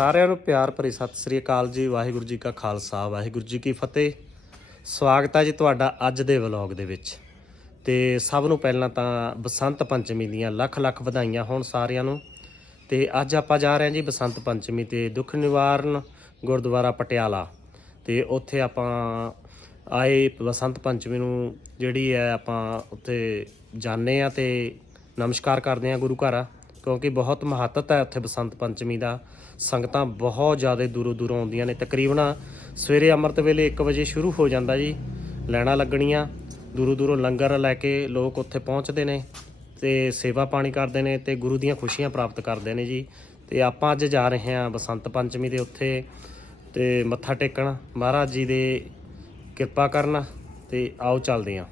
ਸਾਰਿਆਂ ਨੂੰ ਪਿਆਰ ਭਰੀ ਸਤਿ ਸ੍ਰੀ ਅਕਾਲ ਜੀ, ਵਾਹਿਗੁਰੂ ਜੀ ਕਾ ਖਾਲਸਾ, ਵਾਹਿਗੁਰੂ ਜੀ ਕੀ ਫਤਿਹ। ਸਵਾਗਤ ਹੈ ਜੀ ਤੁਹਾਡਾ ਅੱਜ ਦੇ ਵਲੌਗ ਦੇ ਵਿੱਚ। ਤੇ ਸਭ ਨੂੰ ਪਹਿਲਾਂ ਤਾਂ ਬਸੰਤ ਪੰਚਮੀ ਦੀਆਂ ਲੱਖ ਲੱਖ ਵਧਾਈਆਂ ਹੋਣ ਸਾਰਿਆਂ ਨੂੰ। ਤੇ ਅੱਜ ਆਪਾਂ ਜਾ ਰਹੇ ਹਾਂ ਜੀ ਬਸੰਤ ਪੰਚਮੀ ਤੇ ਦੁੱਖ ਨਿਵਾਰਨ ਗੁਰਦੁਆਰਾ ਪਟਿਆਲਾ। ਤੇ ਉੱਥੇ ਆਪਾਂ ਆਏ ਬਸੰਤ ਪੰਚਮੀ ਨੂੰ ਜਿਹੜੀ ਹੈ ਆਪਾਂ ਉੱਥੇ ਜਾਂਦੇ ਆ ਤੇ ਨਮਸਕਾਰ ਕਰਦੇ ਆ ਗੁਰੂ ਘਰ। ਕਿਉਂਕਿ ਬਹੁਤ ਮਹੱਤਤਾ ਹੈ ਉੱਥੇ ਬਸੰਤ ਪੰਚਮੀ ਦਾ। ਸੰਗਤਾਂ ਬਹੁਤ ਜ਼ਿਆਦਾ ਦੂਰੋਂ ਦੂਰੋਂ ਆਉਂਦੀਆਂ ਨੇ। ਤਕਰੀਬਨ ਸਵੇਰੇ ਅੰਮ੍ਰਿਤ ਵੇਲੇ 1 ਵਜੇ ਸ਼ੁਰੂ ਹੋ ਜਾਂਦਾ ਜੀ, ਲੈਣਾ ਲੱਗਣੀਆਂ। ਦੂਰੋਂ ਦੂਰੋਂ ਲੰਗਰ ਲੈ ਕੇ ਲੋਕ ਉੱਥੇ ਪਹੁੰਚਦੇ ਨੇ ਤੇ ਸੇਵਾ ਪਾਣੀ ਕਰਦੇ ਨੇ ਤੇ ਗੁਰੂ ਦੀਆਂ ਖੁਸ਼ੀਆਂ ਪ੍ਰਾਪਤ ਕਰਦੇ ਨੇ ਜੀ। ਤੇ ਆਪਾਂ ਅੱਜ ਜਾ ਰਹੇ ਹਾਂ ਬਸੰਤ ਪੰਚਮੀ ਦੇ ਉੱਥੇ ਤੇ ਮੱਥਾ ਟੇਕਣ। ਮਹਾਰਾਜ ਜੀ ਦੇ ਕਿਰਪਾ ਕਰਨ ਤੇ ਆਓ ਚੱਲਦੇ ਹਾਂ।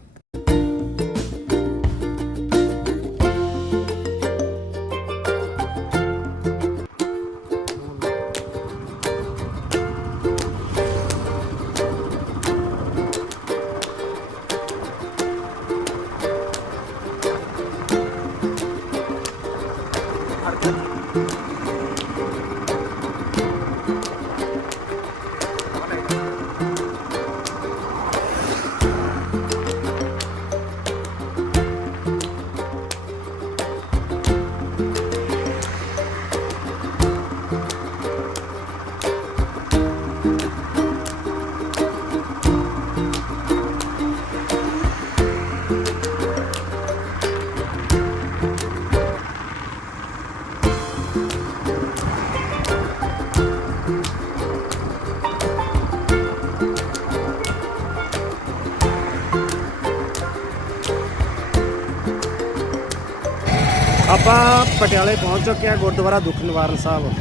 ਆਪਾਂ ਪਟਿਆਲੇ ਪਹੁੰਚ ਚੁੱਕੇ ਹਾਂ ਗੁਰਦੁਆਰਾ ਦੁੱਖ ਨਿਵਾਰਨ ਸਾਹਿਬ।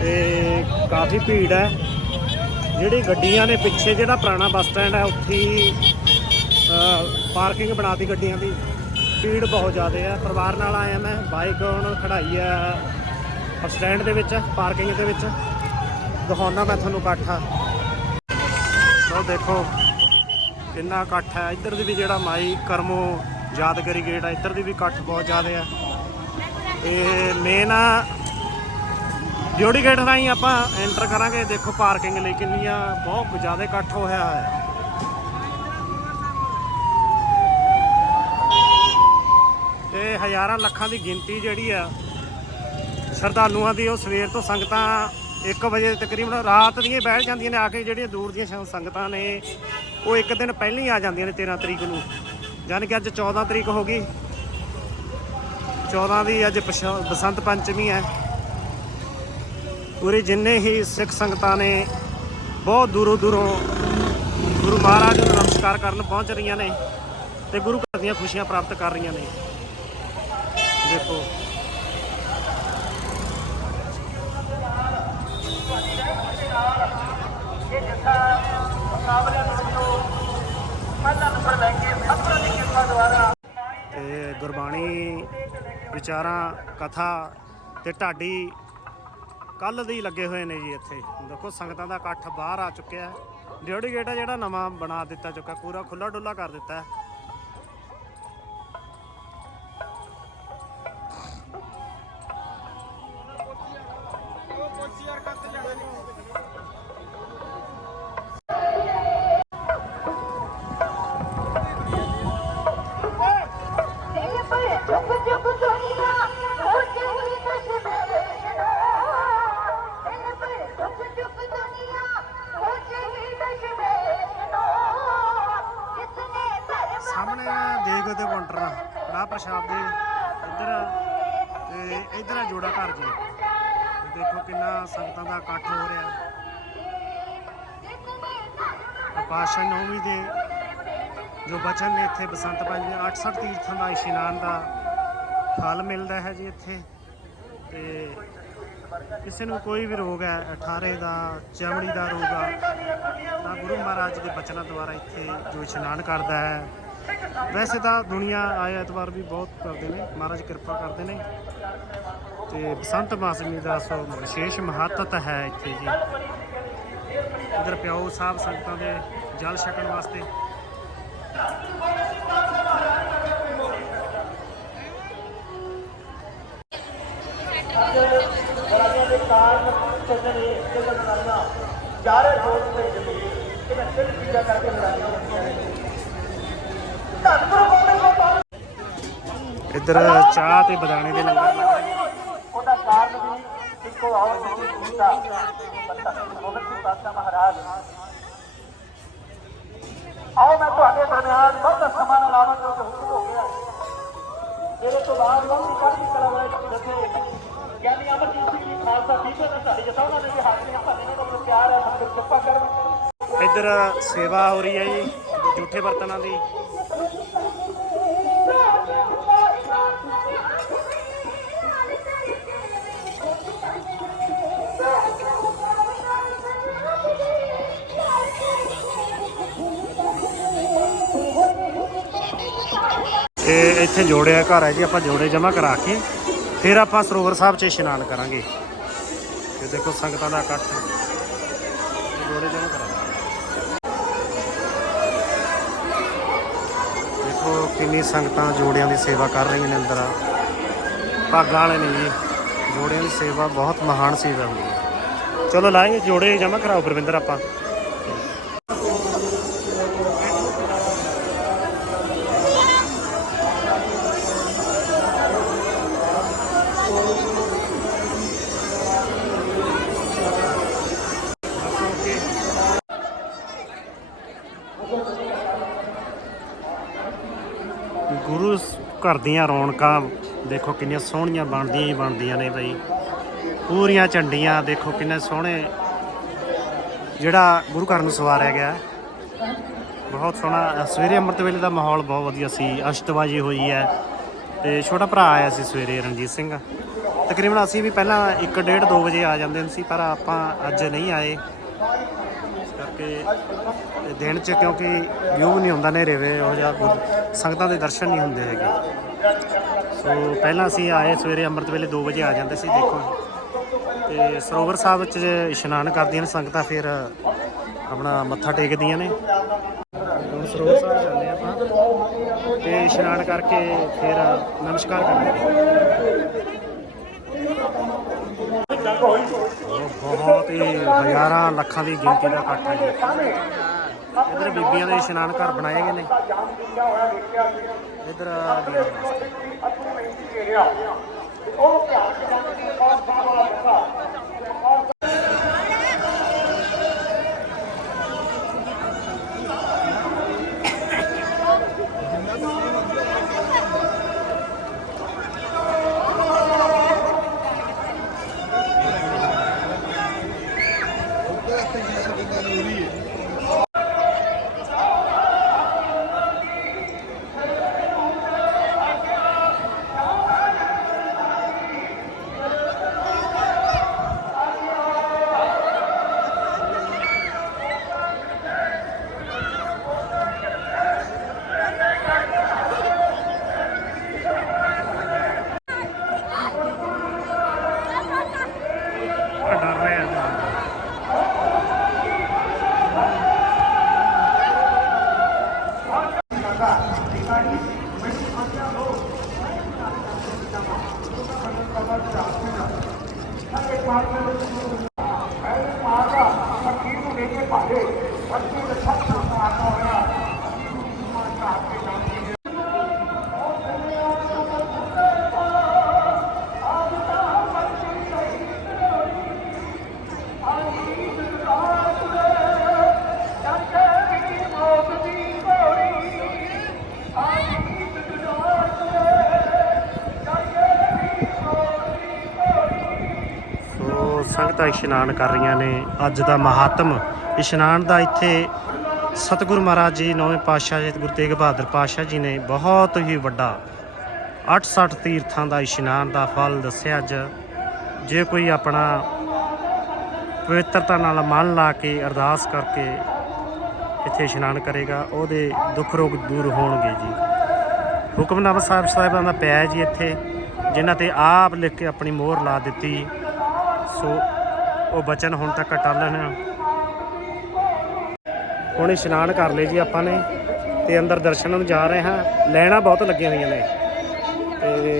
ਤੇ ਕਾਫੀ ਭੀੜ ਹੈ। ਜਿਹੜੀ ਗੱਡੀਆਂ ਨੇ ਪਿੱਛੇ ਜਿਹੜਾ ਪੁਰਾਣਾ ਬੱਸ ਸਟੈਂਡ ਹੈ, ਉੱਥੇ ਹੀ ਪਾਰਕਿੰਗ ਬਣਾਤੀ ਗੱਡੀਆਂ ਦੀ। ਭੀੜ ਬਹੁਤ ਜ਼ਿਆਦਾ ਹੈ। ਪਰਿਵਾਰ ਨਾਲ ਆਇਆ ਮੈਂ, ਬਾਈਕ ਹੁਣ ਖੜਾਈ ਹੈ ਬੱਸ ਸਟੈਂਡ ਦੇ ਵਿੱਚ, ਪਾਰਕਿੰਗ ਦੇ ਵਿੱਚ। ਦਿਖਾਉਣਾ ਮੈਂ ਤੁਹਾਨੂੰ ਇਕੱਠ। ਲਓ ਦੇਖੋ, ਕਿੰਨਾ ਇਕੱਠ ਹੈ। ਇੱਧਰ ਦੀ ਵੀ ਜਿਹੜਾ ਮਾਈ ਕਰਮੋ ਯਾਦਗਾਰੀ ਗੇਟ ਆ, ਇੱਧਰ ਦੀ ਵੀ ਇਕੱਠ ਬਹੁਤ ਜ਼ਿਆਦਾ ਹੈ ਤੇ ਮੇਨ ਜੋੜੀ ਗੇਟ ਰਾਹੀਂ ਆਪਾਂ ਐਂਟਰ ਕਰਾਂਗੇ। ਦੇਖੋ ਪਾਰਕਿੰਗ ਲਈ ਕਿੰਨੀ ਆ ਬਹੁਤ ਜ਼ਿਆਦਾ ਇਕੱਠ ਹੋਇਆ ਹੈ ਤੇ ਹਜ਼ਾਰਾਂ ਲੱਖਾਂ ਦੀ ਗਿਣਤੀ ਜਿਹੜੀ ਆ, ਸ਼ਰਧਾਲੂਆਂ ਦੀ, ਉਹ ਸਵੇਰ ਤੋਂ ਸੰਗਤਾਂ 1 ਵਜੇ ਤਕਰੀਬਨ ਰਾਤ ਦੀਆਂ ਬੈਠ ਜਾਂਦੀਆਂ ਨੇ, ਆ ਕੇ ਜਿਹੜੀਆਂ ਦੂਰ ਦੀਆਂ ਸੰਗਤਾਂ ਨੇ, ਉਹ ਇੱਕ ਦਿਨ ਪਹਿਲਾਂ ਹੀ ਆ ਜਾਂਦੀਆਂ ਨੇ 13 ਤਰੀਕ ਨੂੰ। ਯਾਨੀ ਕਿ ਅੱਜ 14 ਤਰੀਕ ਹੋ ਗਈ। 14 ਦੀ ਅੱਜ ਬਸੰਤ ਪੰਚਮੀ ਹੈ। ਪੂਰੇ ਜਿੰਨੇ ਹੀ ਸਿੱਖ ਸੰਗਤਾਂ ਨੇ, ਬਹੁਤ ਦੂਰੋਂ ਦੂਰੋਂ ਗੁਰੂ ਮਹਾਰਾਜ ਨੂੰ ਨਮਸਕਾਰ ਕਰਨ ਪਹੁੰਚ ਰਹੀਆਂ ਨੇ ਤੇ ਗੁਰੂ ਘਰ ਦੀਆਂ ਖੁਸ਼ੀਆਂ ਪ੍ਰਾਪਤ ਕਰ ਰਹੀਆਂ ਨੇ। ਦੇਖੋ। ਤੇ ਗੁਰਬਾਣੀ, ਵਿਚਾਰਾਂ, ਕਥਾ ਤੇ ਢਾਡੀ ਕੱਲ ਦੇ ਹੀ ਲੱਗੇ ਹੋਏ ਨੇ ਜੀ ਇੱਥੇ। ਦੇਖੋ, ਸੰਗਤਾਂ ਦਾ ਇਕੱਠ ਬਾਹਰ ਆ ਚੁੱਕਿਆ ਹੈ। ਡਿਊਟੀ ਗੇਟ ਆ ਜਿਹੜਾ ਨਵਾਂ ਬਣਾ ਦਿੱਤਾ ਚੁੱਕਾ ਪੂਰਾ ਖੁੱਲਾ ਡੁੱਲਾ ਕਰ ਦਿੱਤਾ ਪ੍ਰਸ਼ਾਦ ਦੇ ਇੱਧਰ, ਤੇ ਇੱਧਰ ਆ ਜੋੜਾ ਘਰ ਜੀ। ਦੇਖੋ ਕਿੰਨਾ ਸੰਗਤਾਂ ਦਾ ਇਕੱਠ ਹੋ ਰਿਹਾ। ਪਾਸ਼ਾ ਨੌਵੀਂ ਦੇ ਜੋ ਬਚਨ ਨੇ ਇੱਥੇ ਬਸੰਤ ਪੰਚਮੀ 68 ਤੀਰਥਾਂ ਦਾ ਇਸ਼ਨਾਨ ਦਾ ਫਲ ਮਿਲਦਾ ਹੈ ਜੀ ਇੱਥੇ। ਤੇ ਕਿਸੇ ਨੂੰ ਕੋਈ ਵੀ ਰੋਗ ਹੈ, ਅਠਾਰੇ ਦਾ, ਚਮੜੀ ਦਾ ਰੋਗ ਆ, ਤਾਂ ਗੁਰੂ ਮਹਾਰਾਜ ਦੇ ਬਚਨਾਂ ਦੁਆਰਾ ਇੱਥੇ ਜੋ ਇਸ਼ਨਾਨ ਕਰਦਾ ਹੈ। ਵੈਸੇ ਤਾਂ ਦੁਨੀਆ ਆਏ ਐਤਵਾਰ ਵੀ ਬਹੁਤ ਕਰਦੇ ਨੇ ਮਹਾਰਾਜ ਕਿਰਪਾ ਕਰਦੇ ਨੇ ਤੇ ਬਸੰਤ ਮਾਸਮੀ ਦਾ ਸੋ ਵਿਸ਼ੇਸ਼ ਮਹੱਤਤਾ ਹੈ ਇੱਥੇ ਜੀ ਇਧਰ ਪਿਓ ਸਾਹਿਬ ਸੰਗਤਾਂ ਦੇ ਜਲ ਛਕਣ ਵਾਸਤੇ बड़ा ਸੋਚਣ ਇਹ ਕਿ ਲੜਾਈਆਂ ਚਾਰੇ ਦੋਸਤ ਤੇ ਜ਼ਮੀਰ ਇਹਨਾਂ ਤਿੰਨ ਚੀਜ਼ਾਂ ਕਰਕੇ ਲੜਾਈਆਂ ਹੁੰਦੀਆਂ ਨੇ ਧੰਨ ਗੁਰੂ ਗੋਬਿੰਦ ਸਿੰਘ ਪਾਤਸ਼ਾਹ ਇੱਧਰ ਚਾਹ ਤੇ ਬਦਾਣੇ ਦੇ ਲੰਗਰ ਉਹਦਾ ਕਾਰਨ ਵੀ ਇੱਕੋ ਆਉਣ ਦੀ ਪੂਰਤਾ ਸਿੰਘ ਪਾਤਸ਼ਾਹ ਮਹਾਰਾਜ ਆਓ ਮੈਂ ਤੁਹਾਡੇ ਦਰਮਿਆਨ ਬਹੁਤ ਸਮਾਂ ਲਾਵਾਂ ਕਿਉਂਕਿ ਹੁਕਮ ਹੋ ਗਿਆ ਮੇਰੇ ਤੋਂ ਬਾਅਦ ਲੰਮੀ ਪੜ੍ਹਦੀ ਕਲਾ ਵਾਲੇ ਦੱਸੇ ਗਿਆਨੀ ਅਮਰਜੀਤ ਸਿੰਘ ਜੀ ਖਾਲਸਾ ਟੀਚਰ ਸਾਡੀ ਜਸਾ ਉਹਨਾਂ ਦੇ ਵੀ ਹਾਜ਼ਰੀ ਭਰਨੇ ਨੂੰ ਤੁਹਾਨੂੰ ਪਿਆਰ ਹੈ ਸੰਗਤ ਚੁੱਪਾ ਕਰਨ ਇੱਧਰ ਸੇਵਾ ਹੋ ਰਹੀ ਹੈ ਜੀ, ਜੂਠੇ ਬਰਤਨਾਂ ਦੀ। ਇਹ ਇੱਥੇ ਜੋੜਿਆ ਘਰ ਹੈ ਜੀ, ਆਪਾਂ ਜੋੜੇ ਜਮ੍ਹਾਂ ਕਰਾ ਕੇ ਫਿਰ ਆਪਾਂ ਸਰੋਵਰ ਸਾਹਿਬ 'ਚ ਇਸ਼ਨਾਨ ਕਰਾਂਗੇ। ਇਹ ਦੇਖੋ ਸੰਗਤਾਂ ਦਾ ਇਕੱਠ। ਜੋੜੇ ਜਮ੍ਹਾਂ ਕਰਾਂਗੇ ਦੇਖੋ ਕਿੰਨੀ ਸੰਗਤਾਂ ਜੋੜਿਆਂ ਦੀ ਸੇਵਾ ਕਰ ਰਹੀਆਂ ਨੇ ਅੰਦਰ ਭਾਗਾਂ ਵਾਲੇ ਨੇ ਜੀ। ਜੋੜਿਆਂ ਦੀ ਸੇਵਾ ਬਹੁਤ ਮਹਾਨ ਸੇਵਾ ਹੁੰਦੀ ਹੈ ਚਲੋ ਲਾਏਂਗੇ, ਜੋੜੇ ਜਮ੍ਹਾਂ ਕਰਾਓ, ਪਰਵਿੰਦਰ, ਆਪਾਂ। ਘਰ ਦੀਆਂ ਰੌਣਕਾਂ, ਦੇਖੋ ਕਿੰਨੀਆਂ ਸੋਹਣੀਆਂ ਬਣਦੀਆਂ ਹੀ ਬਣਦੀਆਂ ਨੇ ਬਈ। ਪੂਰੀਆਂ ਝੰਡੀਆਂ, ਦੇਖੋ ਕਿੰਨੇ ਸੋਹਣੇ ਜਿਹੜਾ ਗੁਰੂ ਘਰ ਨੂੰ ਸਵਾਰਿਆ ਗਿਆ। ਬਹੁਤ ਸੋਹਣਾ ਸਵੇਰੇ ਅੰਮ੍ਰਿਤ ਵੇਲੇ ਦਾ ਮਾਹੌਲ ਬਹੁਤ ਵਧੀਆ ਸੀ ਅਸ਼ਤਬਾਜੀ ਹੋਈ ਹੈ ਤੇ ਛੋਟਾ ਭਰਾ ਆਇਆ ਸੀ ਸਵੇਰੇ, ਰਣਜੀਤ ਸਿੰਘ। ਤਕਰੀਬਨ ਅਸੀਂ ਵੀ ਪਹਿਲਾਂ 1:30 2 ਵਜੇ ਆ ਜਾਂਦੇ ਸੀ, ਪਰ ਆਪਾਂ ਅੱਜ ਨਹੀਂ ਆਏ। ਇਸ ਦਿਨ 'ਚ ਕਿਉਂਕਿ ਵਿਊ ਨਹੀਂ ਹੁੰਦਾ ਨੇਰੇ ਵੇ ਉਹ ਜਿਹਾ ਸੰਗਤਾਂ ਦੇ ਦਰਸ਼ਨ ਨਹੀਂ ਹੁੰਦੇ ਹੈਗੇ। ਸੋ ਪਹਿਲਾਂ ਅਸੀਂ ਆਏ ਸਵੇਰੇ ਅੰਮ੍ਰਿਤ ਵੇਲੇ 2 ਵਜੇ ਆ ਜਾਂਦੇ ਸੀ, ਦੇਖੋ। ਤੇ ਸਰੋਵਰ ਸਾਹਿਬ 'ਚ ਇਸ਼ਨਾਨ ਕਰਦੀਆਂ ਨੇ ਸੰਗਤਾਂ, ਫਿਰ ਆਪਣਾ ਮੱਥਾ ਟੇਕਦੀਆਂ ਨੇ। ਹੁਣ ਸਰੋਵਰ ਸਾਹਿਬ ਜਾਂਦੇ ਆਪਾਂ। ਤੇ ਇਸ਼ਨਾਨ ਕਰਕੇ ਫਿਰ ਨਮਸਕਾਰ ਕਰਦੇ ਉਹ ਬਹੁਤ ਹੀ ਹਜ਼ਾਰਾਂ ਲੱਖਾਂ ਦੀ ਗਿਣਤੀ ਦਾ ਇਕੱਠ ਹੈ ਜੀ। ਇਧਰ ਬੀਬੀਆਂ ਦੇ ਇਸ਼ਨਾਨ ਘਰ ਬਣਾਏ ਗਏ ਨੇ। ਇਧਰ ਡਰ ਰਿਹਾ ਸੋ ਸੰਗਤਾਂ ਇਸ਼ਨਾਨ ਕਰ ਰਹੀਆਂ ਨੇ। ਅੱਜ ਦਾ ਮਹਾਤਮ। ਇਸ਼ਨਾਨ ਦਾ ਇੱਥੇ ਸਤਿਗੁਰੂ ਮਹਾਰਾਜ ਜੀ, ਨੌਵੇਂ ਪਾਤਸ਼ਾਹ ਜੀ, ਗੁਰੂ ਤੇਗ ਬਹਾਦਰ ਪਾਤਸ਼ਾਹ ਜੀ ਨੇ ਬਹੁਤ ਹੀ ਵੱਡਾ 68 ਤੀਰਥਾਂ ਦਾ ਇਸ਼ਨਾਨ ਦਾ ਫਲ ਦੱਸਿਆ ਅੱਜ। ਜੇ ਕੋਈ ਆਪਣਾ ਪਵਿੱਤਰਤਾ ਨਾਲ ਮਨ ਲਾ ਕੇ, ਅਰਦਾਸ ਕਰਕੇ ਇੱਥੇ ਇਸ਼ਨਾਨ ਕਰੇਗਾ, ਉਹਦੇ ਦੁੱਖ ਰੋਗ ਦੂਰ ਹੋਣਗੇ ਜੀ। ਹੁਕਮਨਾਮਾ ਸਾਹਿਬ ਸਾਹਿਬਾਂ ਦਾ ਪਿਆ ਜੀ ਇੱਥੇ, ਜਿਨ੍ਹਾਂ ਤੇ ਆਪ ਲਿਖ ਕੇ ਆਪਣੀ ਮੋਹਰ ਲਾ ਦਿੱਤੀ। ਸੋ ਉਹ ਬਚਨ ਹੁਣ ਤੱਕ ਟਾਲਣ ਹੁਣ ਇਸ਼ਨਾਨ ਕਰ ਲਏ ਜੀ ਆਪਾਂ ਨੇ ਤੇ ਅੰਦਰ ਦਰਸ਼ਨ ਨੂੰ ਜਾ ਰਹੇ ਹਾਂ। ਲੈਣਾ ਬਹੁਤ ਲੱਗੀਆਂ ਹੋਈਆਂ ਨੇ। ਤੇ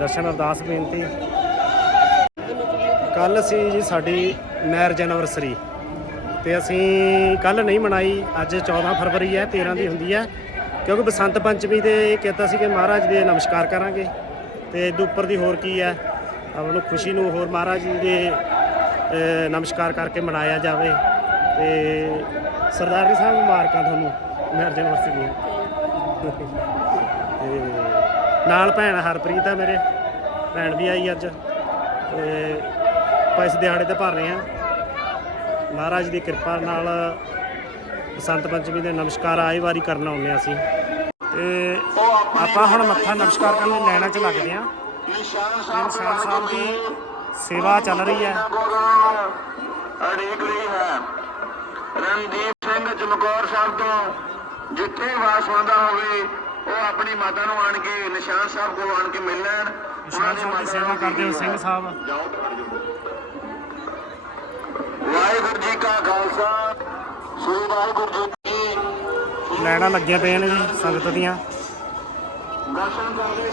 ਦਰਸ਼ਨ ਅਰਦਾਸ ਬੇਨਤੀ। ਕੱਲ ਸੀ ਜੀ ਸਾਡੀ ਮੈਰਿਜ ਐਨਵਰਸਰੀ ਤੇ ਅਸੀਂ ਕੱਲ ਨਹੀਂ ਮਨਾਈ, ਅੱਜ 14 ਫਰਵਰੀ ਹੈ 13 ਦੀ ਹੁੰਦੀ ਹੈ। ਕਿਉਂਕਿ ਬਸੰਤ ਪੰਚਮੀ ਤੇ ਇਹ ਕਹਿੰਦਾ ਸੀ ਕਿ ਮਹਾਰਾਜ ਦੇ ਨਮਸਕਾਰ ਕਰਾਂਗੇ। ਤੇ ਇਹਦੇ ਉੱਪਰ ਦੀ ਹੋਰ ਕੀ ਹੈ? ਆਪਾਂ ਨੂੰ ਖੁਸ਼ੀ ਨੂੰ ਹੋਰ ਮਹਾਰਾਜ ਜੀ ਦੇ ਨਮਸਕਾਰ ਕਰਕੇ ਮਨਾਇਆ ਜਾਵੇ ਤੇ ਸਰਦਾਰ ਸਾਹਿਬ ਮੁਬਾਰਕਾਂ ਤੁਹਾਨੂੰ ਮੈਰਿਜ ਐਨਵਰਸਰੀ ਦੀਆਂ। ਤੇ ਨਾਲ ਭੈਣ ਹਰਪ੍ਰੀਤ ਆ ਮੇਰੇ, ਭੈਣ ਵੀ ਆਈ ਅੱਜ, ਤੇ ਪੈਸੇ ਦਿਹਾੜੇ ਤੇ ਭਰ ਰਹੇ ਆ। ਮਹਾਰਾਜ ਦੀ ਕਿਰਪਾ ਨਾਲ ਬਸੰਤ ਪੰਚਮੀ ਦੇ ਨਮਸਕਾਰ ਆਏ ਵਾਰੀ ਕਰਨ ਆਉਂਦੇ ਹਾਂ ਅਸੀਂ। ਤੇ ਆਪਾਂ ਹੁਣ ਮੱਥਾ ਨਮਸਕਾਰ ਕਰਨ ਲਈ ਲੈਣਾ ਚ ਲੱਗਦੇ ਆ ਨਿਸ਼ਾਨ ਨਿਸ਼ਾਨ ਸਾਹਿਬ ਦੀ ਸੇਵਾ ਚੱਲ ਰਹੀ ਹੈ। ਅੜੀਕ ਰਹੀ ਹੈ। ਰਣਦੀਪ ਸਿੰਘ ਚਮਕੌਰ ਸਾਹਿਬ ਤੋਂ ਜਿੱਥੇ ਵਾਸ ਹੁੰਦਾ ਹੋਵੇ ਉਹ ਆਪਣੀ ਮਾਤਾ ਨੂੰ ਆਣ ਕੇ ਨਿਸ਼ਾਨ ਸਾਹਿਬ ਕੋਲ ਆਣ ਕੇ ਮਿਲ ਲੈਣ। ਨਿਸ਼ਾਨ ਸਾਹਿਬ ਦੀ ਸੇਵਾ ਕਰਦੇ ਹੋ ਸਿੰਘ ਸਾਹਿਬ। ਵਾਹਿਗੁਰੂ ਜੀ ਕਾ ਖਾਲਸਾ ਸ੍ਰੀ ਵਾਹਿਗੁਰੂ ਜੀ ਲੈਣਾ ਲੱਗੀਆਂ ਪਈਆਂ ਨੇ ਜੀ ਸੰਗਤ ਦੀਆਂ। ਦਰਸ਼ਨ ਕਰਦੇ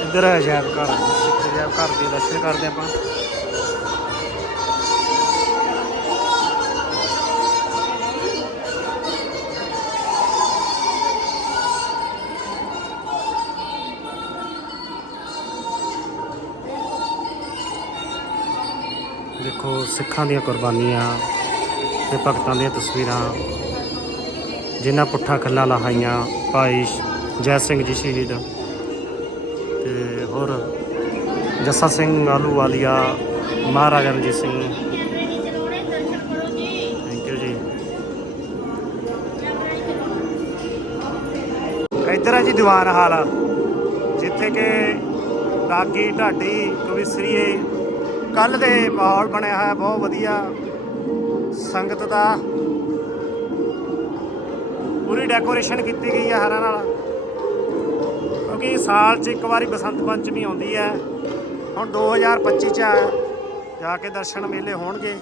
ਇੱਧਰ ਹੈ ਅਜਾਇਬ ਘਰ ਅਜਾਇਬ ਘਰ ਦੇ ਦਰਸ਼ਨ ਕਰਦੇ ਆਪਾਂ। ਸਿੱਖਾਂ ਦੀਆਂ ਕੁਰਬਾਨੀਆਂ ਤੇ ਭਗਤਾਂ ਦੀਆਂ ਤਸਵੀਰਾਂ, ਜਿਨ੍ਹਾਂ ਪੁੱਠਾ ਖੱਲਾ ਲਹਾਈਆਂ ਭਾਈ ਜੈ ਸਿੰਘ ਜੀ ਸ਼ਹੀਦ ਤੇ ਹੋਰ Jassa Singh Ahluwalia, Maharaja Ranjit Singh. Thank you ji. ਇੱਧਰ ਹੈ ਜੀ ਦੀਵਾਨ ਹਾਲ ਜਿੱਥੇ ਕਿ ਰਾਗੀ ਢਾਡੀ ਕਵਿਸਰੀਏ ਕੱਲ ਦੇ ਮਾਹੌਲ ਬਣਿਆ ਹੋਇਆ, ਬਹੁਤ ਵਧੀਆ। ਸੰਗਤ ਦਾ ਪੂਰੀ ਡੈਕੋਰੇਸ਼ਨ ਕੀਤੀ ਗਈ ਹੈ ਹਰਾਂ ਨਾਲ। ਕਿਉਂਕਿ ਸਾਲ 'ਚ ਇੱਕ ਵਾਰੀ ਬਸੰਤ ਪੰਚਮੀ ਆਉਂਦੀ ਹੈ। ਹੁਣ 2025 'ਚ ਆ। ਜਾ ਕੇ ਦਰਸ਼ਨ ਮੇਲੇ ਹੋਣਗੇ।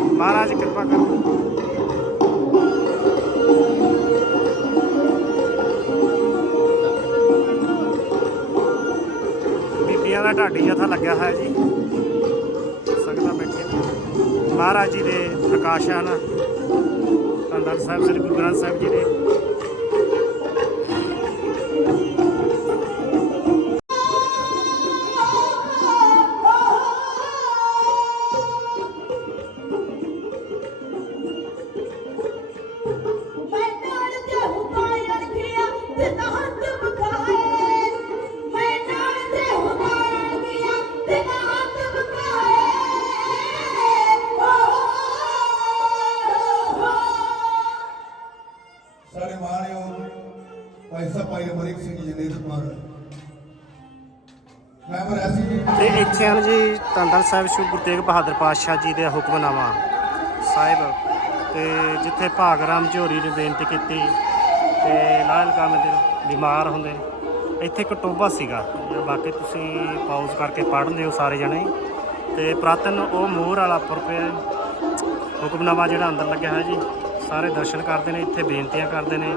ਮਹਾਰਾਜ ਕਿਰਪਾ ਕਰੋ। ਬੀਬੀਆਂ ਦਾ ਢਾਡੀ ਜਥਾ ਲੱਗਿਆ ਹੋਇਆ ਜੀ। ਸੰਗਤਾਂ ਬੈਠੀਆਂ ਮਹਾਰਾਜ ਜੀ ਦੇ ਪ੍ਰਕਾਸ਼ ਹਨ ਧੰਨ ਸਾਹਿਬ, ਸ੍ਰੀ ਗੁਰੂ ਗ੍ਰੰਥ ਸਾਹਿਬ ਜੀ ਦੇ ਤੇ ਇੱਥੇ ਹਨ ਜੀ ਧੰਨ ਸਾਹਿਬ ਸ਼੍ਰੀ ਗੁਰੂ ਤੇਗ ਬਹਾਦਰ ਪਾਤਸ਼ਾਹ ਜੀ ਦੇ ਹੁਕਮਨਾਮਾ ਸਾਹਿਬ ਤੇ ਜਿੱਥੇ ਭਾਗ ਰਾਮ ਝੋਰੀ ਨੇ ਬੇਨਤੀ ਕੀਤੀ ਤੇ ਲਾਲ ਕਾਮੇ ਦੇ ਬਿਮਾਰ ਹੁੰਦੇ ਇੱਥੇ ਇੱਕ ਟੋਬਾ ਸੀਗਾ ਬਾਕੀ ਤੁਸੀਂ ਪਾਉਜ਼ ਕਰਕੇ ਪੜ੍ਹ ਲਿਓ ਸਾਰੇ ਜਣੇ। ਤੇ ਪ੍ਰਾਤਨ ਉਹ ਮੋਹਰ ਵਾਲਾ ਪੁਰ ਪਿਆ ਹੁਕਮਨਾਮਾ ਜਿਹੜਾ ਅੰਦਰ ਲੱਗਿਆ ਹੋਇਆ ਜੀ, ਸਾਰੇ ਦਰਸ਼ਨ ਕਰਦੇ ਨੇ, ਇੱਥੇ ਬੇਨਤੀਆਂ ਕਰਦੇ ਨੇ।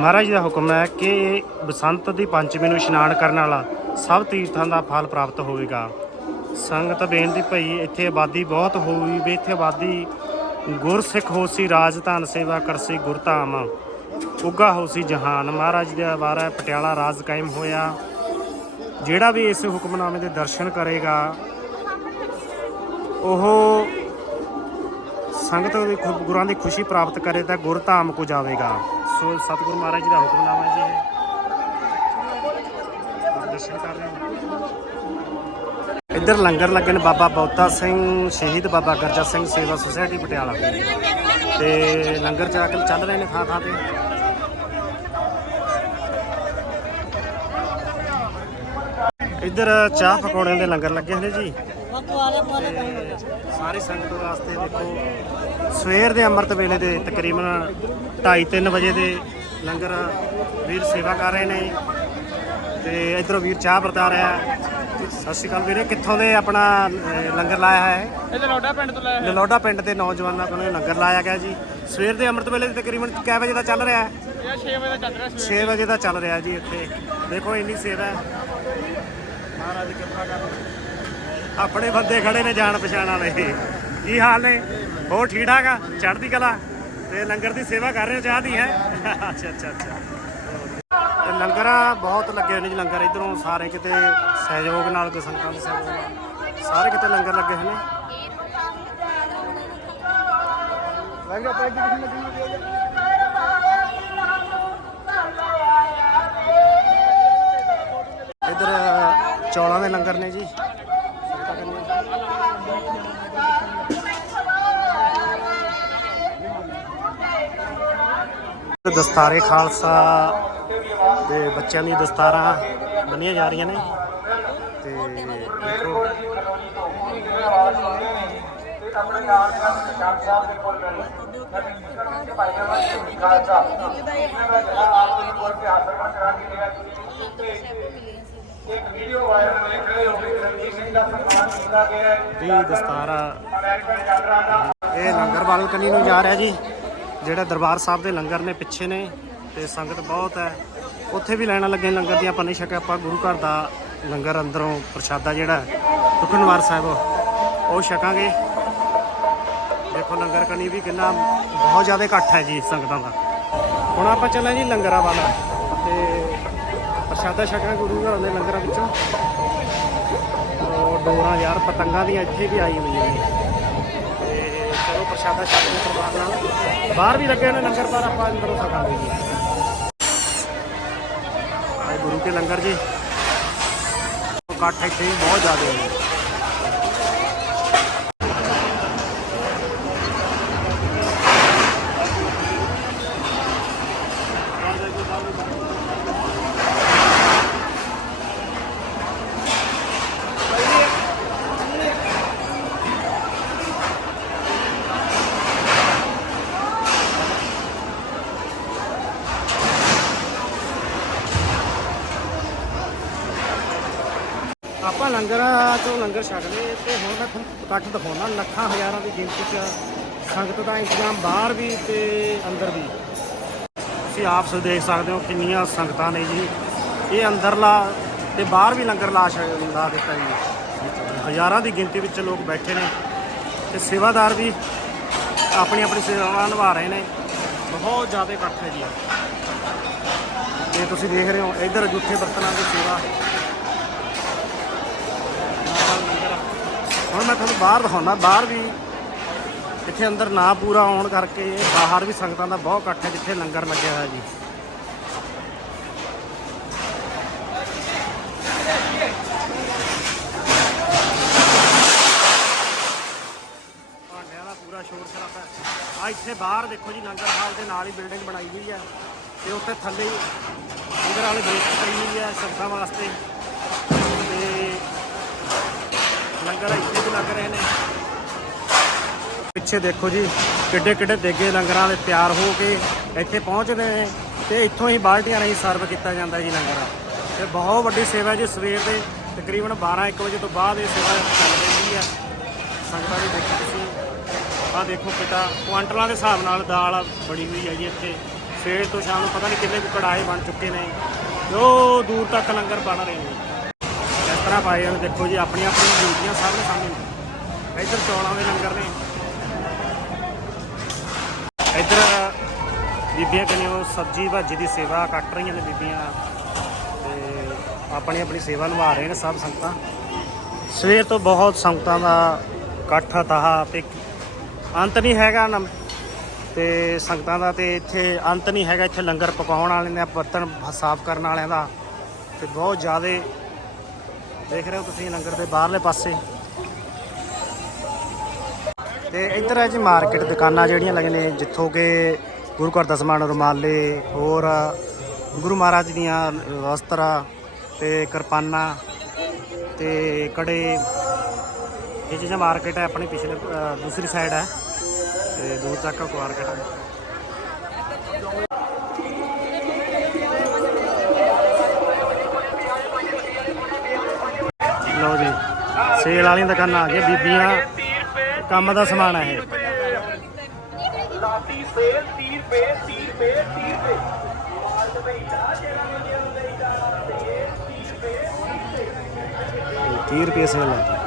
ਮਹਾਰਾਜ ਜੀ ਦਾ ਹੁਕਮ ਹੈ ਕਿ ਬਸੰਤ ਦੀ ਪੰਚਮੀ ਨੂੰ ਇਸ਼ਨਾਨ ਕਰਨ ਵਾਲਾ ਸਭ ਤੀਰਥਾਂ ਦਾ ਫਲ ਪ੍ਰਾਪਤ ਹੋਵੇਗਾ। ਸੰਗਤ ਬੇਨਤੀ ਭਈ ਇੱਥੇ ਆਬਾਦੀ ਬਹੁਤ ਹੋਈ ਵੀ ਇੱਥੇ ਆਬਾਦੀ ਗੁਰਸਿੱਖ ਹੋਸੀ ਰਾਜਧਾਨ ਸੇਵਾ ਕਰਸੀ ਗੁਰਧਾਮ ਉੱਗਾ ਹੋਸੀ ਜਹਾਨ। ਮਹਾਰਾਜ ਦੇ ਵਾਰਾ ਪਟਿਆਲਾ ਰਾਜ ਕਾਇਮ ਹੋਇਆ। ਜਿਹੜਾ ਵੀ ਇਸ ਹੁਕਮਨਾਮੇ ਦੇ ਦਰਸ਼ਨ ਕਰੇਗਾ, ਉਹ ਸੰਗਤ ਦੀ ਖੁ- ਗੁਰਾਂ ਦੀ ਖੁਸ਼ੀ ਪ੍ਰਾਪਤ ਕਰੇ ਤਾਂ ਗੁਰਧਾਮ ਕੋ ਜਾਵੇਗਾ। ਸੋ ਸਤਿਗੁਰੂ ਮਹਾਰਾਜ ਜੀ ਦਾ ਹੁਕਮਨਾਮਾ ਜੀ ਇਹ ਦਰਸ਼ਨ ਕਰ ਰਹੇ ਹੋ। ਇੱਧਰ ਲੰਗਰ ਲੱਗੇ ਨੇ ਬਾਬਾ ਬੌਤਾ ਸਿੰਘ, ਸ਼ਹੀਦ ਬਾਬਾ ਗਰਜਾ ਸਿੰਘ ਸੇਵਾ ਸੁਸਾਇਟੀ ਪਟਿਆਲਾ। ਤੇ ਲੰਗਰ ਚਾ ਚੱਲ ਰਹੇ ਨੇ ਥਾਂ ਥਾਂ ਤੇ। ਇੱਧਰ ਚਾਹ ਪਕੌੜਿਆਂ ਦੇ ਲੰਗਰ ਲੱਗੇ ਹੋਏ ਨੇ ਜੀ। ਤੇ ਸੰਗਤ ਵਾਸਤੇ ਦੇਖੋ। ਸਵੇਰ ਦੇ ਅੰਮ੍ਰਿਤ ਵੇਲੇ ਦੇ ਤਕਰੀਬਨ 2:30 ਵਜੇ ਦੇ ਲੰਗਰ ਵੀਰ ਸੇਵਾ ਕਰ ਰਹੇ ਨੇ। ਤੇ ਇਧਰੋਂ ਵੀਰ ਚਾਹ ਵਰਤਾ ਰਿਹਾ ਹੈ। ਸਤਿ ਸ਼੍ਰੀ ਅਕਾਲ ਵੀਰੇ ਕਿੱਥੋਂ ਦੇ ਆਪਣਾ ਲੰਗਰ ਲਾਇਆ ਹੈ? ਇਹ ਲਲੋਡਾ ਪਿੰਡ ਤੋਂ ਲਾਇਆ ਲਲੋਡਾ ਪਿੰਡ ਦੇ ਨੌਜਵਾਨਾਂ ਕੋਲੋਂ ਲੰਗਰ ਲਾਇਆ ਗਿਆ ਜੀ। ਸਵੇਰ ਦੇ ਅੰਮ੍ਰਿਤ ਵੇਲੇ ਦੇ ਤਕਰੀਬਨ ਕਿੰਨੇ ਵਜੇ ਦਾ ਚੱਲ ਰਿਹਾ ਹੈ? ਇਹ 6 ਵਜੇ ਦਾ ਚੱਲ ਰਿਹਾ ਸਵੇਰ 6 ਵਜੇ ਦਾ ਚੱਲ ਰਿਹਾ ਜੀ ਇੱਥੇ। ਦੇਖੋ ਇੰਨੀ ਸੇਵਾ ਹੈ। ਮਹਾਰਾਜ ਕਿਰਪਾ ਕਰ ਆਪਣੇ ਬੰਦੇ ਖੜੇ ਨੇ ਜਾਣ ਪਛਾਣ ਵਾਲੇ। ਕੀ ਹਾਲ ਨੇ? ਹੋਰ ਠੀਕ ਠਾਕ ਆ? ਚੜ੍ਹਦੀ ਕਲਾ? ਤੇ ਲੰਗਰ ਦੀ ਸੇਵਾ ਕਰ ਰਹੇ ਹੋ, ਚਾਹ ਦੀ, ਹੈ? ਅੱਛਾ ਅੱਛਾ ਅੱਛਾ। ਤੇ ਲੰਗਰਾਂ ਬਹੁਤ ਲੱਗੇ ਹੋਏ ਨੇ ਜੀ, ਲੰਗਰ ਇਧਰੋਂ ਸਾਰੇ ਕਿਤੇ ਸਹਿਯੋਗ ਨਾਲ ਕੋਈ ਸੰਗਤਾਂ ਦੇ ਸਹਿਯੋਗ ਨਾਲ। ਸਾਰੇ ਕਿਤੇ ਲੰਗਰ ਲੱਗੇ ਹੋਏ ਨੇ? ਇਧਰ ਚੌਲਾਂ ਦੇ ਲੰਗਰ ਨੇ ਜੀ। ਦਸਤਾਰੇ ਖਾਲਸਾ ਦੇ ਬੱਚਿਆਂ ਦੀ ਦਸਤਾਰਾਂ ਬੰਨੀਆਂ ਜਾ ਰਹੀਆਂ ਨੇ। ਤੇ ਦੇਖੋ। ਆਪਣੇ ਨਾਲ ਦੇ ਨਾਲ ਸਾਹਿਬ ਦੇ ਕੋਲ ਮਿਲ ਮੈਂ ਵਿਸ਼ੇਸ਼ ਕਰਕੇ ਭਾਈ ਜਵਾਨ ਜੀ ਖਾਲਸਾ ਆਪ ਦੇ ਕੋਲ ਤੇ ਹਾਸਲ ਕਰਾ ਕੇ ਲਿਆ ਇੱਕ ਵੀਡੀਓ ਵਾਇਰਲ ਵੇਖ ਰਹੇ ਹੋ ਕਿ ਰਣਜੀਤ ਸਿੰਘ ਦਾ ਸਨਮਾਨ ਕੀਤਾ ਗਿਆ ਹੈ ਵੀ ਦਸਤਾਰਾ ਇਹ ਲੰਗਰ ਬਾਲਕਨੀ ਨੂੰ ਜਾ ਰਿਹਾ ਜੀ। ਜਿਹੜਾ ਦਰਬਾਰ ਸਾਹਿਬ ਦੇ ਲੰਗਰ ਨੇ ਪਿੱਛੇ ਨੇ ਤੇ ਸੰਗਤ ਬਹੁਤ ਹੈ। ਉੱਥੇ ਵੀ ਲੈਣਾ ਲੱਗੇ ਲੰਗਰ ਦੀਆਂ ਆਪਾਂ ਨਹੀਂ ਛਕਿਆ ਆਪਾਂ ਗੁਰੂ ਘਰ ਦਾ ਲੰਗਰ ਅੰਦਰੋਂ ਪ੍ਰਸ਼ਾਦਾ ਜਿਹੜਾ ਸੁਖਨਵਾਰ ਸਾਹਿਬ, ਉਹ ਛਕਾਂਗੇ। ਦੇਖੋ ਲੰਗਰ ਕਣੀ ਵੀ ਕਿੰਨਾ ਬਹੁਤ ਜ਼ਿਆਦਾ ਇਕੱਠ ਹੈ ਜੀ ਸੰਗਤਾਂ ਦਾ। ਹੁਣ ਆਪਾਂ ਚੱਲਾਂ ਜੀ ਲੰਗਰਾਂ ਵਾਲਾ ਤੇ ਪ੍ਰਸ਼ਾਦਾ ਛਕਾਂ ਗੁਰੂ ਘਰ ਦੇ ਲੰਗਰਾਂ ਵਿੱਚੋਂ। ਡੋਰਾਂ ਯਾਰ ਪਤੰਗਾਂ ਦੀਆਂ ਇੱਥੇ ਵੀ ਆਈ ਹੋਈਆਂ ਨੇ। ਪ੍ਰਸ਼ਾਦਾ ਛਕ ਕੇ ਪਰਿਵਾਰ ਨਾਲ ਬਾਹਰ ਵੀ ਲੱਗੇ ਨੇ ਲੰਗਰ ਪਰ ਆਪਾਂ ਅੰਦਰੋਂ ਛਕਾਂਗੇ ਜੀ ਆਏ ਗੁਰੂ ਕੇ ਲੰਗਰ ਜੀ ਇਕੱਠ ਇੱਥੇ ਵੀ ਬਹੁਤ ਜ਼ਿਆਦਾ ਹੈ ਆਪਾਂ ਲੰਗਰ ਤੋਂ ਲੰਗਰ ਛਕ ਲਏ ਤੇ ਹੁਣ ਮੈਂ ਤੁਹਾਨੂੰ ਇਕੱਠ ਦਿਖਾਉਣਾ, ਲੱਖਾਂ ਹਜ਼ਾਰਾਂ ਦੀ ਗਿਣਤੀ 'ਚ ਸੰਗਤ ਦਾ ਇੰਤਜ਼ਾਮ ਬਾਹਰ ਵੀ ਤੇ ਅੰਦਰ ਵੀ। ਤੁਸੀਂ ਆਪ ਸ ਦੇਖ ਸਕਦੇ ਹੋ ਕਿੰਨੀਆਂ ਸੰਗਤਾਂ ਨੇ ਜੀ। ਇਹ ਅੰਦਰਲਾ ਤੇ ਬਾਹਰ ਵੀ ਲੰਗਰ ਲਾ ਛਕ ਲਾ ਦਿੱਤਾ ਜੀ। ਹਜ਼ਾਰਾਂ ਦੀ ਗਿਣਤੀ ਵਿੱਚ ਲੋਕ ਬੈਠੇ ਨੇ ਤੇ ਸੇਵਾਦਾਰ ਵੀ ਆਪਣੀ ਆਪਣੀ ਸੇਵਾਵਾਂ ਨਿਭਾ ਰਹੇ ਨੇ। ਬਹੁਤ ਜ਼ਿਆਦਾ ਇਕੱਠ ਹੈ ਜੀ। ਇਹ ਤੁਸੀਂ ਦੇਖ ਰਹੇ ਹੋ, ਇੱਧਰ ਜੂਠੇ ਬਰਤਨਾਂ ਦੀ ਸੇਵਾ। ਹੁਣ ਮੈਂ ਤੁਹਾਨੂੰ ਬਾਹਰ ਦਿਖਾਉਣਾ, ਬਾਹਰ ਵੀ ਇੱਥੇ ਅੰਦਰ ਨਾ ਪੂਰਾ ਆਉਣ ਕਰਕੇ ਬਾਹਰ ਵੀ ਸੰਗਤਾਂ ਦਾ ਬਹੁਤ ਇਕੱਠ ਹੈ, ਜਿੱਥੇ ਲੰਗਰ ਲੱਗਿਆ ਹੋਇਆ ਜੀ। ਭਾਂਡਿਆਂ ਦਾ ਪੂਰਾ ਸ਼ੋਰ ਸ਼ਰਾਬਾ ਆ ਇੱਥੇ ਬਾਹਰ ਦੇਖੋ ਜੀ, ਲੰਗਰ ਹਾਲ ਦੇ ਨਾਲ ਹੀ ਬਿਲਡਿੰਗ ਬਣਾਈ ਹੋਈ ਹੈ ਤੇ ਉੱਥੇ ਥੱਲੇ ਹੀ ਲੰਗਰ ਵਾਲੇ ਬ੍ਰੇਕ ਪਈ ਹੋਈ ਹੈ ਸੰਗਤਾਂ ਵਾਸਤੇ। ਤੇ ਲੰਗਰ ਇੱਥੇ ਵੀ ਲੱਗ ਰਹੇ ਨੇ। ਪਿੱਛੇ ਦੇਖੋ ਜੀ, ਕਿੱਡੇ ਕਿੱਡੇ ਦੇਗੇ ਲੰਗਰਾਂ ਦੇ ਤਿਆਰ ਹੋ ਕੇ ਇੱਥੇ ਪਹੁੰਚਦੇ ਨੇ ਤੇ ਇੱਥੋਂ ਹੀ ਬਾਲਟੀਆਂ ਰਾਹੀਂ ਸਰਵ ਕੀਤਾ ਜਾਂਦਾ ਜੀ ਲੰਗਰ। ਤੇ ਬਹੁਤ ਵੱਡੀ ਸੇਵਾ ਜੀ, ਸਵੇਰ ਦੇ ਤਕਰੀਬਨ 12 1 ਵਜੇ ਤੋਂ ਬਾਅਦ ਇਹ ਸੇਵਾ ਚੱਲ ਰਹੀ ਹੈ। ਸੰਗਤਾਂ ਦੀ ਦੇਖੋ ਤੁਸੀਂ, ਆਹ ਦੇਖੋ ਪਿਤਾ ਕੁਆਂਟਲਾਂ ਦੇ ਹਿਸਾਬ ਨਾਲ ਦਾਲ ਬਣੀ ਹੋਈ ਹੈ ਜੀ ਇੱਥੇ। ਸਵੇਰ ਤੋਂ ਸ਼ਾਮ ਨੂੰ ਪਤਾ ਨਹੀਂ ਕਿੰਨੇ ਕੁ ਕੜਾਏ ਬਣ ਚੁੱਕੇ ਨੇ। ਤੇ ਦੂਰ ਤੱਕ ਲੰਗਰ ਬਣ ਰਹੇ ਨੇ। ਇਸ ਪਾਏ ਹਨ ਦੇਖੋ ਜੀ ਆਪਣੀਆਂ ਆਪਣੀਆਂ ਡਿਊਟੀਆਂ ਸਭ ਨੇ ਸਾਹਮਣੇ। ਇੱਧਰ ਚੌਲਾਂ ਦੇ ਲੰਗਰ ਨੇ। ਇੱਧਰ ਬੀਬੀਆਂ ਕਹਿੰਦੇ ਸਬਜੀ ਭਾਜੀ ਦੀ ਸੇਵਾ ਕੱਟ ਰਹੀਆਂ ਨੇ ਬੀਬੀਆਂ। ਤੇ ਆਪਣੀ ਆਪਣੀ ਸੇਵਾ ਨਿਭਾ ਰਹੇ ਨੇ ਸਭ ਸੰਗਤਾਂ। ਸਵੇਰ ਤੋਂ ਬਹੁਤ ਸੰਗਤਾਂ ਦਾ ਇਕੱਠ ਤਹਾ ਤੇ ਅੰਤ ਨਹੀਂ ਹੈਗਾ ਨਾ ਤੇ ਸੰਗਤਾਂ ਦਾ ਤੇ ਇੱਥੇ ਅੰਤ ਨਹੀਂ ਹੈਗਾ। ਇੱਥੇ ਲੰਗਰ ਪਕਾਉਣ ਵਾਲਿਆਂ ਨੇ ਬਰਤਨ ਸਾਫ਼ ਕਰਨ ਵਾਲਿਆਂ ਦਾ ਤੇ ਬਹੁਤ ਜ਼ਿਆਦਾ ਦੇਖ ਰਹੇ ਹੋ ਤੁਸੀਂ ਲੰਗਰ ਦੇ ਬਾਹਰਲੇ ਪਾਸੇ। ਤੇ ਇੱਧਰ ਹੈ ਜੀ ਮਾਰਕੀਟ ਦੁਕਾਨਾਂ ਜਿਹੜੀਆਂ ਲੱਗੀਆਂ ਨੇ, ਜਿੱਥੋਂ ਕਿ ਗੁਰੂ ਘਰ ਦਾ ਸਮਾਨ ਰੁਮਾਲੇ, ਹੋਰ ਗੁਰੂ ਮਹਾਰਾਜ ਦੀਆਂ ਵਸਤਰ ਤੇ ਕਿਰਪਾਨਾਂ ਤੇ ਕੜੇ। ਇਹ ਚੀਜ਼ਾਂ ਮਾਰਕੀਟ ਹੈ, ਆਪਣੀ ਪਿਛਲੇ ਦੂਸਰੀ ਸਾਈਡ ਹੈ। ਤੇ ਦੂਰ ਤੱਕ ਮਾਰਕੀਟ ਹੈ ਲਓ ਜੀ। ਸੇਲ ਵਾਲੀਆਂ ਦੁਕਾਨਾਂ ਆ ਗਈਆਂ, ਬੀਬੀਆਂ। ਕੰਮ ਦਾ ਸਮਾਨ ਹੈ ਇਹ। ਲਾਤੀ ਸੇਲ 30 ਰੁਪਏ 30 ਰੁਪਏ 30 ਰੁਪਏ ਮਾਲ ਬਈਦਾ ਜਿਹੜਾ ਵੀ ਉਹ ਦੇਈਦਾ ਤੇ 30 ਰੁਪਏ 30 ਰੁਪਏ ਸੇਲ ਹੈ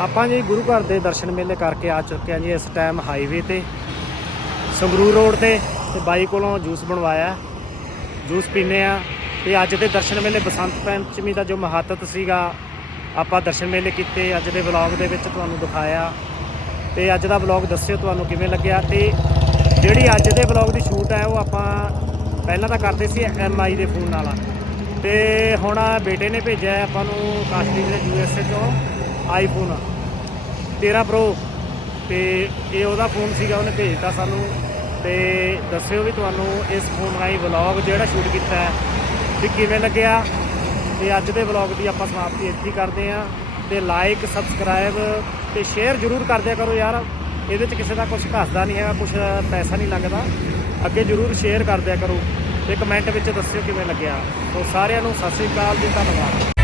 ਆਪਾਂ ਜੀ ਗੁਰੂ ਘਰ ਦੇ ਦਰਸ਼ਨ ਮੇਲੇ ਕਰਕੇ ਆ ਚੁੱਕੇ ਹਾਂ ਜੀ ਇਸ ਟਾਈਮ ਹਾਈਵੇ ਤੇ, ਸੰਗਰੂਰ ਰੋਡ ਤੇ ਤੇ ਬਾਈ ਕੋਲੋਂ ਜੂਸ ਬਣਵਾਇਆ। ਜੂਸ ਪੀਨੇ ਆ ਤੇ ਅੱਜ ਦੇ ਦਰਸ਼ਨ ਮੇਲੇ ਬਸੰਤ ਪੰਚਮੀ ਦਾ ਜੋ ਮਹੱਤਵ ਸੀਗਾ, ਆਪਾਂ ਦਰਸ਼ਨ ਮੇਲੇ ਕੀਤੇ, ਅੱਜ ਦੇ ਵਲੌਗ ਦੇ ਵਿੱਚ ਤੁਹਾਨੂੰ ਦਿਖਾਇਆ। ਤੇ ਅੱਜ ਦਾ ਵਲੌਗ ਦੱਸਿਓ ਤੁਹਾਨੂੰ ਕਿਵੇਂ ਲੱਗਿਆ ਤੇ ਜਿਹੜੀ ਅੱਜ ਦੇ ਵਲੌਗ ਦੀ ਸ਼ੂਟ ਹੈ, ਉਹ ਆਪਾਂ ਪਹਿਲਾਂ ਤਾਂ ਕਰਦੇ ਸੀ ਐਮਆਈ ਦੇ ਫੋਨ ਨਾਲ। ਤੇ ਹੁਣ ਬੇਟੇ ਨੇ ਭੇਜਿਆ ਆਪਾਂ ਨੂੰ ਕਾਸ਼ਮੀਰ ਦੇ ਯੂਐਸਏ ਤੋਂ ਆਈਫੋਨ 13 ਪ੍ਰੋ ਤੇ ਇਹ ਉਹਦਾ ਫੋਨ ਸੀਗਾ, ਉਹਨੇ ਭੇਜਤਾ ਸਾਨੂੰ। ਤੇ ਦੱਸਿਓ ਵੀ ਤੁਹਾਨੂੰ ਇਸ ਫੋਨ ਰਾਹੀਂ ਵਲੌਗ ਜਿਹੜਾ ਸ਼ੂਟ ਕੀਤਾ ਹੈ। ਵੀ ਕਿਵੇਂ ਲੱਗਿਆ? ਤੇ ਅੱਜ ਦੇ ਵਲੌਗ ਦੀ ਆਪਾਂ ਸਮਾਪਤੀ ਇੱਥੇ ਕਰਦੇ ਆਂ ਤੇ ਲਾਈਕ ਸਬਸਕ੍ਰਾਈਬ ਤੇ ਸ਼ੇਅਰ ਜ਼ਰੂਰ ਕਰ ਦਿਆ ਕਰੋ ਯਾਰ। ਇਹਦੇ 'ਚ ਕਿਸੇ ਦਾ ਕੁਝ ਘਸਦਾ ਨਹੀਂ ਹੈਗਾ ਕੁਝ ਪੈਸਾ ਨਹੀਂ ਲੱਗਦਾ। ਅੱਗੇ ਜ਼ਰੂਰ ਸ਼ੇਅਰ ਕਰ ਦਿਆ ਕਰੋ ਤੇ ਕਮੈਂਟ ਵਿੱਚ ਦੱਸਿਓ ਕਿਵੇਂ ਲੱਗਿਆ। ਸੋ ਸਾਰਿਆਂ ਨੂੰ ਸਤਿ ਸ੍ਰੀ ਅਕਾਲ ਜੀ, ਧੰਨਵਾਦ।